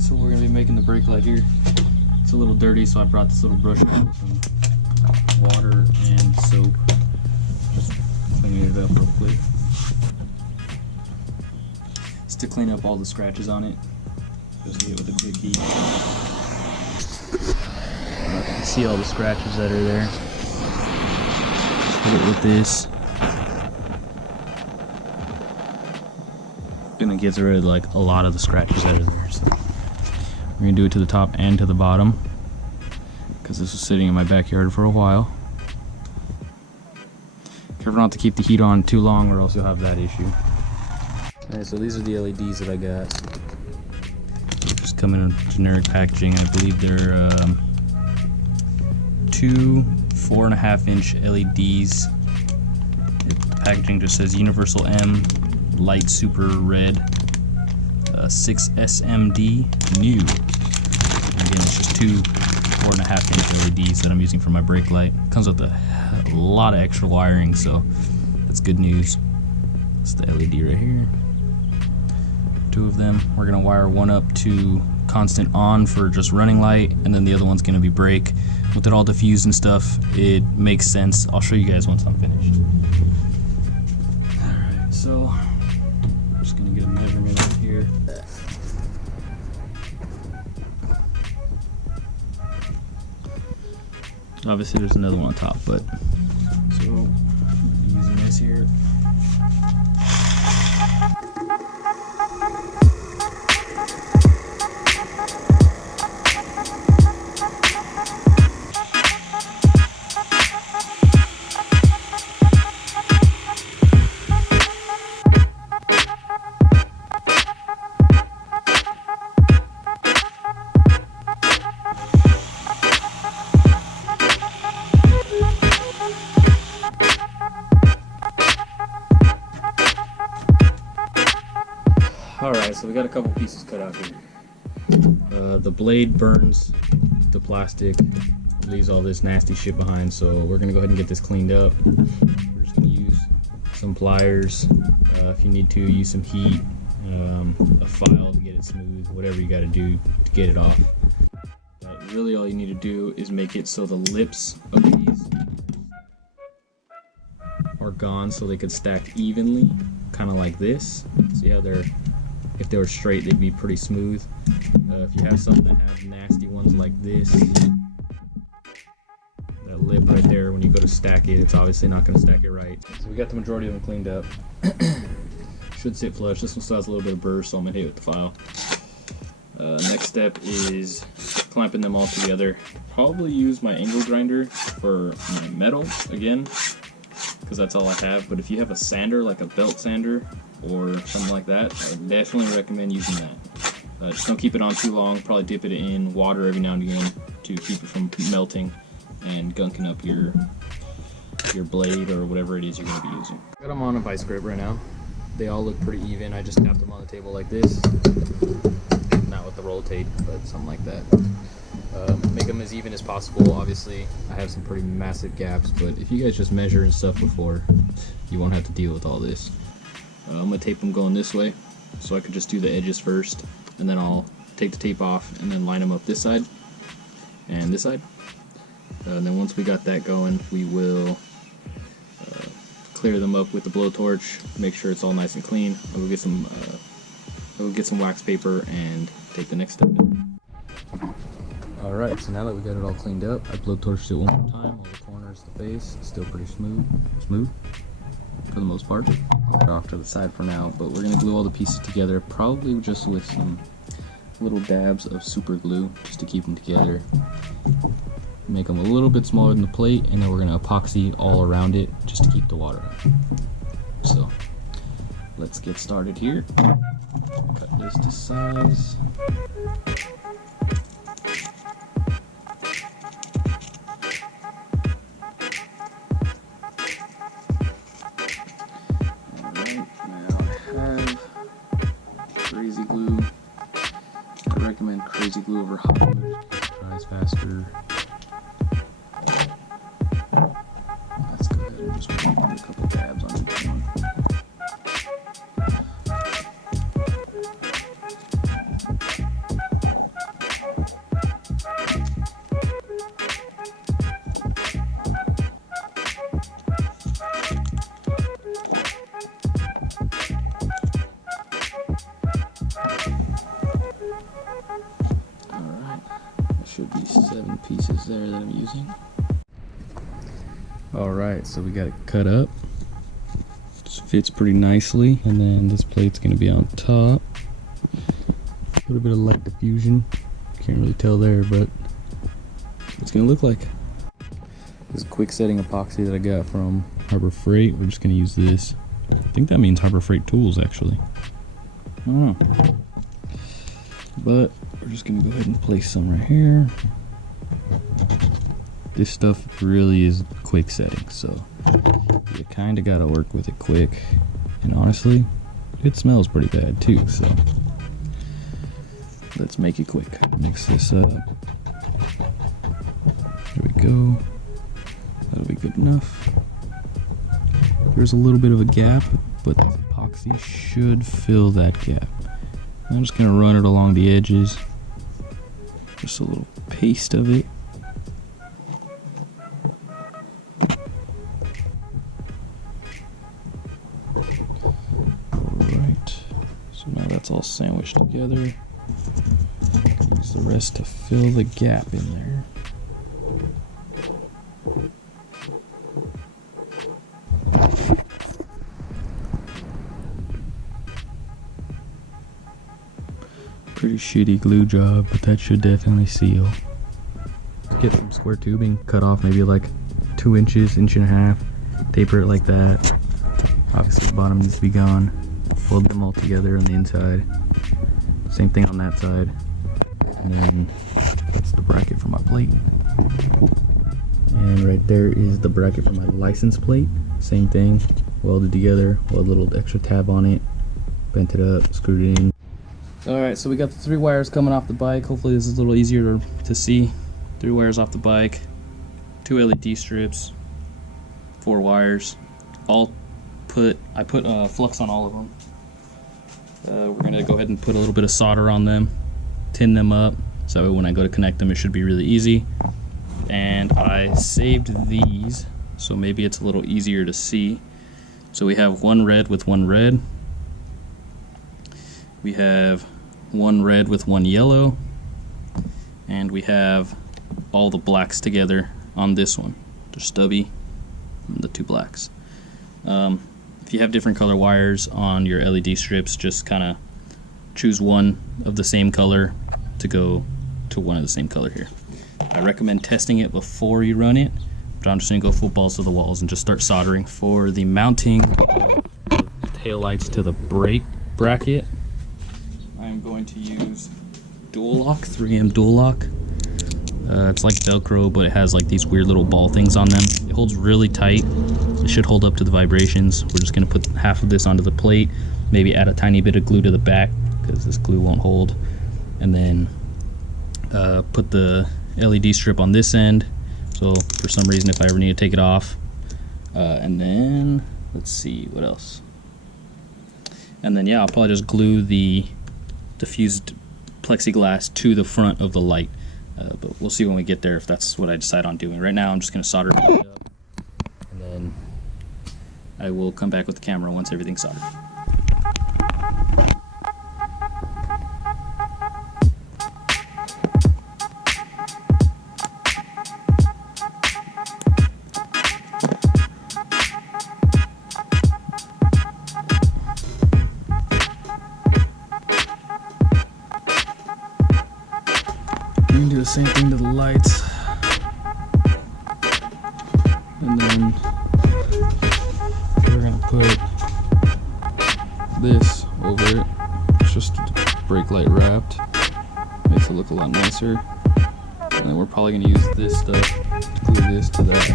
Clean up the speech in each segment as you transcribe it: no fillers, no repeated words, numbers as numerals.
So we're gonna be making the brake light here. It's a little dirty, so I brought this little brush out with some water and soap. Just cleaning it up real quick. It's to clean up all the scratches on it. Just get it with a quick heat. You can see all the scratches that are there. Just hit it with this. And it gets rid of like a lot of the scratches that are there. So we're gonna do it to the top and to the bottom because this was sitting in my backyard for a while. Careful not to keep the heat on too long or else you'll have that issue. Alright, so these are the LEDs that I got. Just come in generic packaging. I believe they're two 4.5-inch LEDs. The packaging just says Universal M Light Super Red 6 SMD new. Again, it's just two 4.5-inch LEDs that I'm using for my brake light. Comes with a lot of extra wiring, so that's good news. It's the LED right here. Two of them. We're gonna wire one up to constant on for just running light, and then the other one's gonna be brake. With it all diffused and stuff, it makes sense. I'll show you guys once I'm finished. Alright, so I'm just gonna get a measurement on here. Obviously there's another one on top, but so I'll be using this here. Alright, so we got a couple pieces cut out here. The blade burns the plastic, leaves all this nasty shit behind, so we're going to go ahead and get this cleaned up. We're just going to use some pliers. If you need to, use some heat, a file to get it smooth, whatever you got to do to get it off. Really all you need to do is make it so the lips of these are gone so they could stack evenly, kind of like this. See how they're, if they were straight, they'd be pretty smooth. If you have some that have nasty ones like this, that lip right there, when you go to stack it, it's obviously not going to stack it right. So we got the majority of them cleaned up. Should sit flush. This one still has a little bit of burr, so I'm going to hit it with the file. Next step is clamping them all together. Probably use my angle grinder for my metal again, because that's all I have. But if you have a sander, like a belt sander or something like that, I definitely recommend using that. Just don't keep it on too long. Probably dip it in water every now and again to keep it from melting and gunking up your blade or whatever it is you're going to be using. Got them on a vice grip right now. They all look pretty even. I just tapped them on the table like this. Not with the roll tape, but something like that. Make them as even as possible. Obviously, I have some pretty massive gaps, but if you guys just measure and stuff before, you won't have to deal with all this. I'm going to tape them going this way, so I could just do the edges first, and then I'll take the tape off and then line them up this side and this side. And then once we got that going, we will clear them up with the blowtorch, make sure it's all nice and clean. I will get some wax paper and take the next step in. Alright, so now that we got it all cleaned up, I blowtorched it one more time. All the corners, the face, still pretty smooth for the most part. Put it off to the side for now, but we're going to glue all the pieces together, probably just with some little dabs of super glue just to keep them together. Make them a little bit smaller than the plate, and then we're going to epoxy all around it just to keep the water out. So let's get started here. Cut this to size. Crazy glue. I recommend crazy glue over hot glue. Dries faster. Let's go ahead and just put a couple dabs on each one. should be 7 pieces there that I'm using. Alright, so we got it cut up. This fits pretty nicely. And then this plate's going to be on top. A little bit of light diffusion. Can't really tell there, but it's going to look like. This quick setting epoxy that I got from Harbor Freight. We're just going to use this. I think that means Harbor Freight Tools, actually. I don't know. But we're just going to go ahead and place some right here. This stuff really is quick setting, so you kind of got to work with it quick. And honestly, it smells pretty bad too, so let's make it quick. Mix this up. There we go. That'll be good enough. There's a little bit of a gap, but the epoxy should fill that gap. I'm just gonna run it along the edges. Just a little paste of it. Alright, so now that's all sandwiched together. Use the rest to fill the gap in there. Pretty shitty glue job, but that should definitely seal. Get some square tubing, cut off maybe like 2 inches, 1.5 inches, taper it like that. Obviously the bottom needs to be gone. Weld them all together on the inside. Same thing on that side. And then that's the bracket for my plate. And right there is the bracket for my license plate. Same thing, welded together, weld a little extra tab on it, bent it up, screwed it in. Alright, so we got the 3 wires coming off the bike. Hopefully this is a little easier to see. 3 wires off the bike, 2 LED strips, 4 wires. I put flux on all of them. We're going to go ahead and put a little bit of solder on them, tin them up, so when I go to connect them it should be really easy. And I saved these, so maybe it's a little easier to see. So we have 1 red with 1 red. We have 1 red with 1 yellow, and we have all the blacks together on this one. The stubby and the 2 blacks. If you have different color wires on your LED strips, just kind of choose one of the same color to go to one of the same color here. I recommend testing it before you run it, but I'm just going to go full balls to the walls and just start soldering. For the mounting tail lights to the brake bracket, I'm going to use dual lock, 3M dual lock. It's like Velcro, but it has like these weird little ball things on them. It holds really tight. It should hold up to the vibrations. We're just going to put half of this onto the plate, maybe add a tiny bit of glue to the back because this glue won't hold, and then put the LED strip on this end, so for some reason if I ever need to take it off, and then let's see what else, and then yeah, I'll probably just glue the diffused plexiglass to the front of the light, but we'll see when we get there if that's what I decide on doing. Right now I'm just going to solder it up, and then I will come back with the camera once everything's soldered. Do the same thing to the lights, and then we're gonna put this over it. It's just brake light wrapped, makes it look a lot nicer. And then we're probably gonna use this stuff to glue this to that.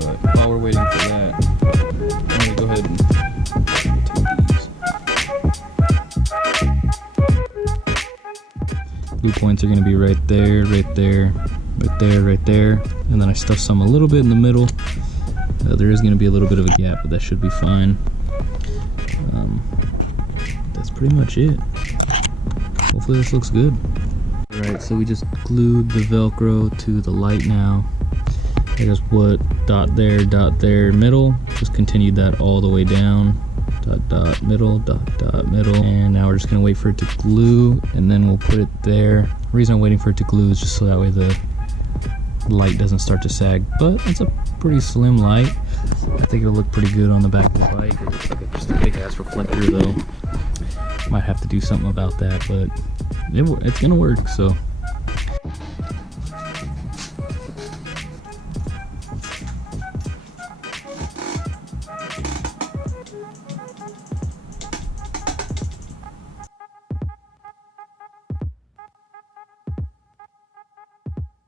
But while we're waiting for that, I'm gonna go ahead and take these. Glue points are going to be right there, right there, right there, right there, and then I stuff some a little bit in the middle. There is going to be a little bit of a gap, but that should be fine. That's pretty much it. Hopefully this looks good. Alright, so we just glued the Velcro to the light now. I just put dot there, middle, just continued that all the way down. dot dot middle, dot dot middle, and now we're just gonna wait for it to glue, and then we'll put it there. The reason I'm waiting for it to glue is just so that way the light doesn't start to sag, but it's a pretty slim light. I think it'll look pretty good on the back of the bike. It looks like just a big ass reflector though. Might have to do something about that, but it's gonna work, so